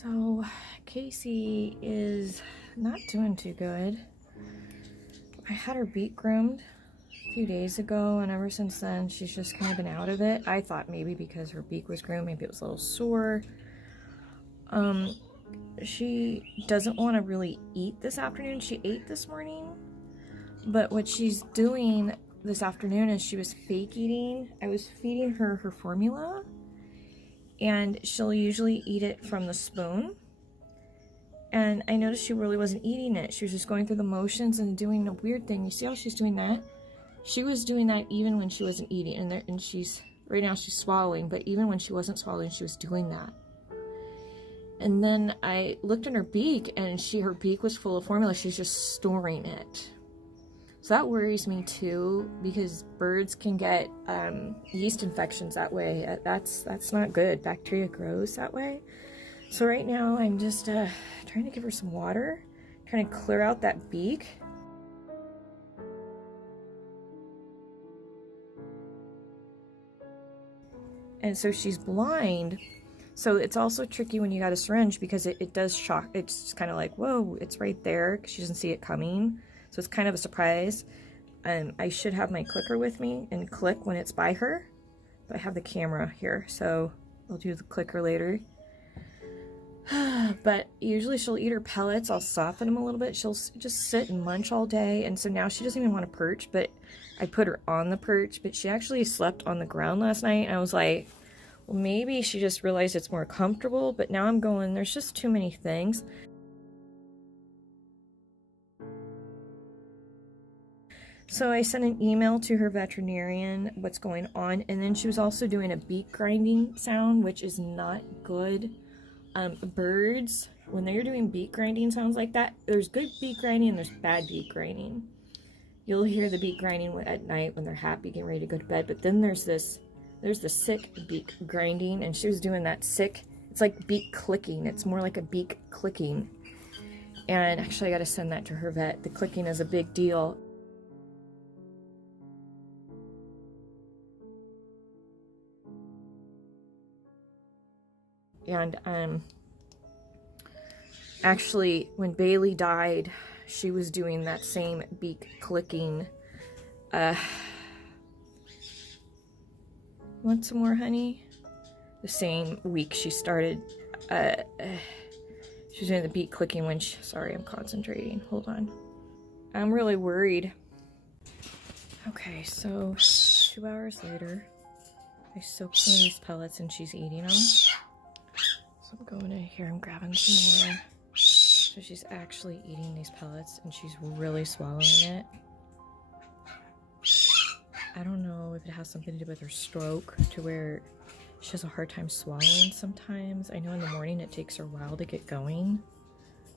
So Casey is not doing too good. I had her beak groomed a few days ago, and ever since then she's just kind of been out of it. I thought maybe because her beak was groomed, maybe it was a little sore. She doesn't want to really eat this afternoon. She ate this morning, but what she's doing this afternoon is she was fake eating. I was feeding her her formula, and she'll usually eat it from the spoon. And I noticed she really wasn't eating it. She was just going through the motions and doing a weird thing. You see how she's doing that? She was doing that even when she wasn't eating. And she's, right now she's swallowing, but even when she wasn't swallowing, she was doing that. And then I looked in her beak, and her beak was full of formula. She's just storing it. So that worries me too, because birds can get yeast infections that way. That's not good. Bacteria grows that way. So right now I'm just trying to give her some water, trying to clear out that beak. And so she's blind. So it's also tricky when you got a syringe, because it does shock. It's kind of like, whoa, it's right there, because she doesn't see it coming. So it's kind of a surprise. I should have my clicker with me and click when it's by her. But I have the camera here, so I'll do the clicker later. But usually she'll eat her pellets. I'll soften them a little bit. She'll just sit and munch all day. And so now she doesn't even want to perch, but I put her on the perch. But she actually slept on the ground last night. And I was like, well, maybe she just realized it's more comfortable. But now I'm going, there's just too many things. So I sent an email to her veterinarian, what's going on. And then she was also doing a beak grinding sound, which is not good. Birds, when they're doing beak grinding sounds like that, there's good beak grinding and there's bad beak grinding. You'll hear the beak grinding at night when they're happy, getting ready to go to bed. But then there's the sick beak grinding, and she was doing that sick. It's like beak clicking. It's more like a beak clicking. And actually, I got to send that to her vet. The clicking is a big deal. And actually, when Bailey died, she was doing that same beak clicking. Want some more, honey? The same week she started, she was doing the beak clicking when sorry, I'm concentrating. Hold on. I'm really worried. Okay, so 2 hours later, I soaked some of these pellets and she's eating them. So I'm going in here, I'm grabbing some more. So she's actually eating these pellets and she's really swallowing it. I don't know if it has something to do with her stroke, to where she has a hard time swallowing sometimes. I know in the morning it takes her a while to get going.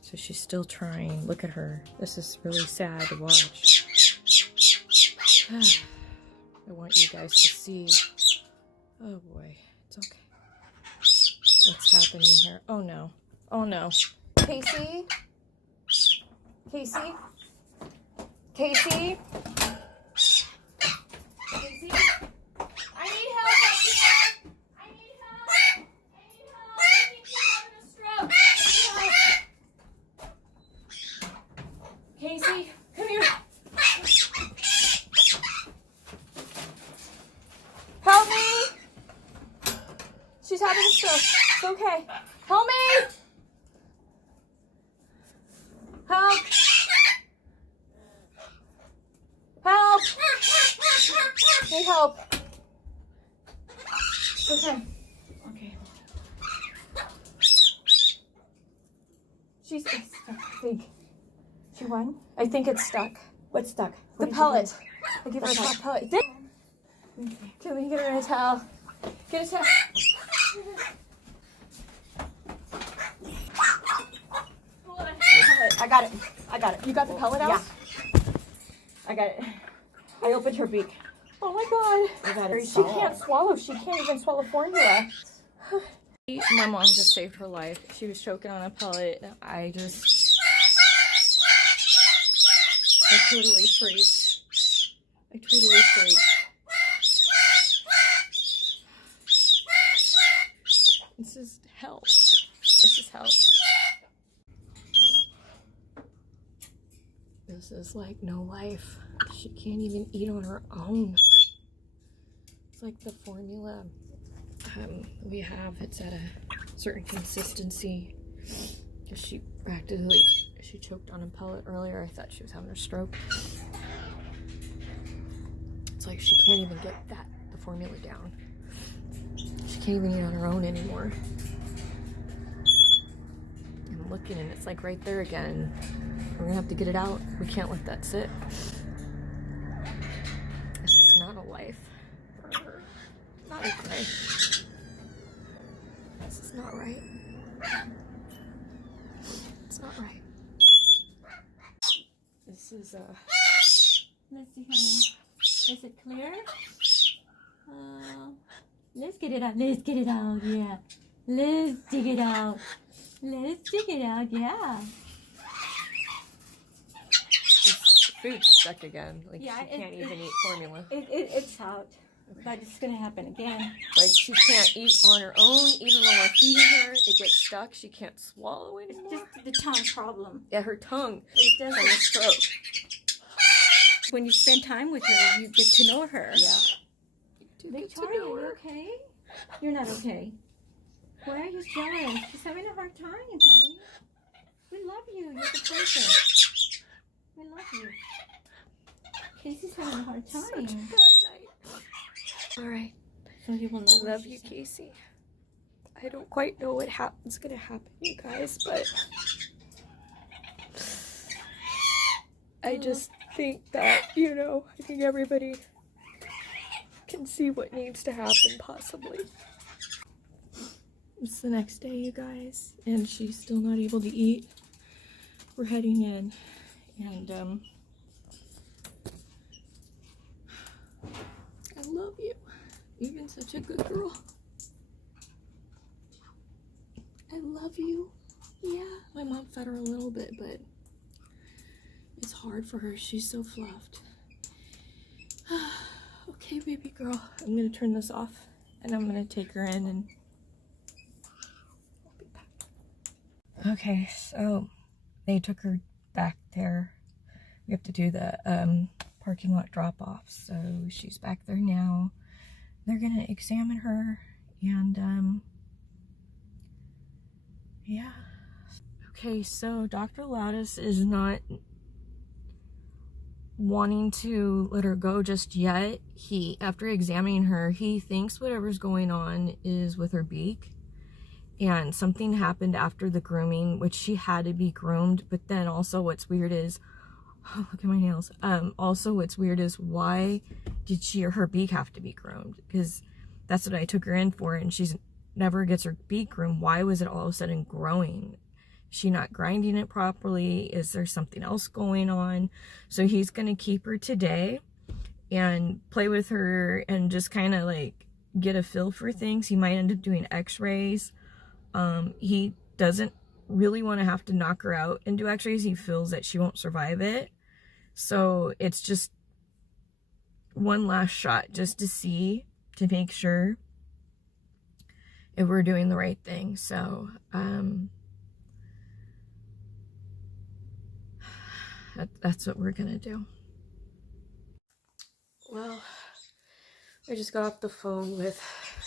So she's still trying. Look at her. This is really sad to watch. I want you guys to see. Oh boy, it's okay. What's happening here? Oh no. Oh no. Casey? Casey? Casey? Casey? I need help! I need help! I need help! I think she's having a stroke! Casey, come here! Help me! She's having a stroke. It's okay. Help me! Help! Help! Need help. Okay. Okay. She's stuck, I think. She won? I think it's stuck. What's stuck? The pellet. I give her a hot pellet. Can we get her in a towel? Get a towel. I got it. I got it. You got the pellet out? Yeah. I got it. I opened her beak. Oh my god. She can't swallow. She can't even swallow formula. My mom just saved her life. She was choking on a pellet. I totally freaked. I totally freaked. This is hell. This is how. This is like no life. She can't even eat on her own. It's like the formula we have, it's at a certain consistency. Because she choked on a pellet earlier. I thought she was having a stroke. It's like she can't even get the formula down. She can't even eat on her own anymore. I'm looking and it's like right there again. We're gonna have to get it out. We can't let that sit. This is not a life for her. Not okay. This is not right. It's not right. This is Let's see, honey. Is it clear? Let's get it out. Let's get it out. Yeah. Let's dig it out. Let's dig it out. Yeah. food's stuck again. Like yeah, she can't even eat formula. It's out. Okay. But it's gonna happen again. Like she can't eat on her own, even when we're feeding her. It gets stuck. She can't swallow anymore. It's just the tongue problem. Yeah, her tongue. It does from a stroke. When you spend time with her, you get to know her. Yeah. Victoria, are you okay? You're not okay. Why are you jealous? She's having a hard time, honey. We love you. You're the person. We love you. Casey's having a hard time. Such a bad night. All right. So you will know. I love you, Casey. I don't quite know what's gonna happen, you guys, but I just think that, you know, I think everybody can see what needs to happen, possibly. It's the next day, you guys, and she's still not able to eat. We're heading in, and I love you. You've been such a good girl. I love you. Yeah, my mom fed her a little bit, but it's hard for her. She's so fluffed. Okay, baby girl. I'm gonna turn this off, and I'm gonna take her in, and I'll be back. Okay, so they took her back there. We have to do the parking lot drop-off, so she's back there now. They're gonna examine her, and yeah. Okay, so Dr. Loudis is not wanting to let her go just yet. After examining her, he thinks whatever's going on is with her beak, and something happened after the grooming, which she had to be groomed. But then also what's weird is, oh, look at my nails. Also what's weird is, why did her beak have to be groomed? Because that's what I took her in for, and she's never gets her beak groomed. Why was it all of a sudden growing? Is she not grinding it properly? Is there something else going on? So he's gonna keep her today and play with her and just kind of like get a feel for things. He might end up doing x-rays. He doesn't really want to have to knock her out and do x-rays. He feels that she won't survive it. So it's just one last shot just to see, to make sure if we're doing the right thing. So that's what we're gonna do. Well, I just got off the phone with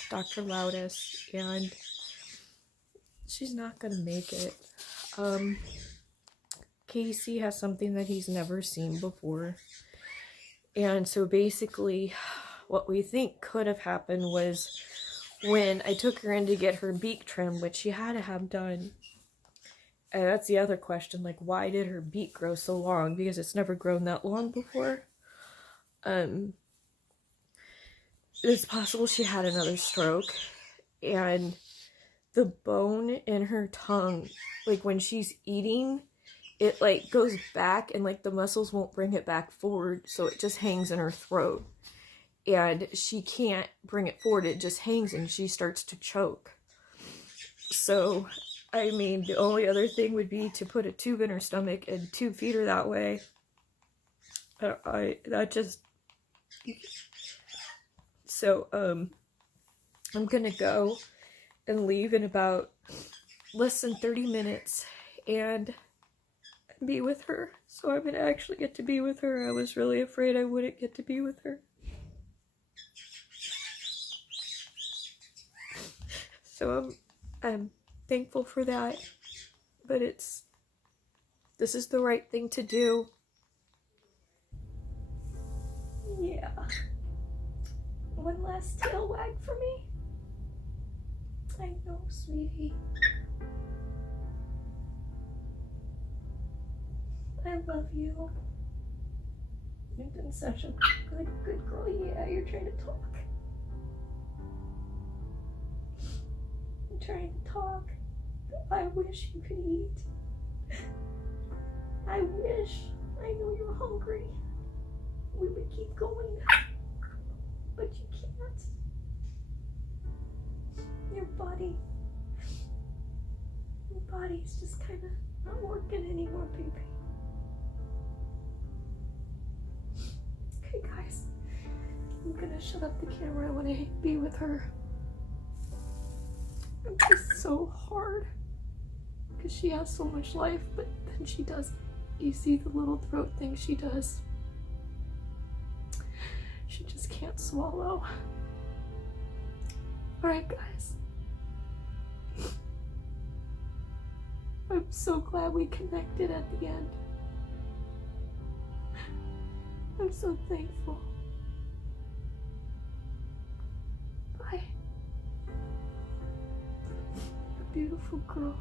Dr. Loudis, and she's not gonna make it. Casey has something that he's never seen before, and so basically what we think could have happened was, when I took her in to get her beak trimmed, which she had to have done, and that's the other question, like, why did her beak grow so long? Because it's never grown that long before. It's possible she had another stroke, and the bone in her tongue, like when she's eating, it like goes back, and like the muscles won't bring it back forward, so it just hangs in her throat. And she can't bring it forward, it just hangs, and she starts to choke. So, I mean, the only other thing would be to put a tube in her stomach and tube feed her that way. So, I'm gonna go and leave in about less than 30 minutes and be with her. So I'm gonna actually get to be with her. I was really afraid I wouldn't get to be with her. So I'm thankful for that. But this is the right thing to do. Yeah. One last tail wag for me. I know, sweetie. I love you. You've been such a good girl. Yeah, you're trying to talk. I'm trying to talk. I wish you could eat. I wish. I know you're hungry. We would keep going. But you can't. Your body's just kind of not working anymore, baby. Okay, guys. I'm gonna shut up the camera. I want to be with her. It's just so hard. Because she has so much life, but then she doesn't. You see the little throat thing she does. She just can't swallow. Alright, guys. I'm so glad we connected at the end. I'm so thankful. Bye. A beautiful girl.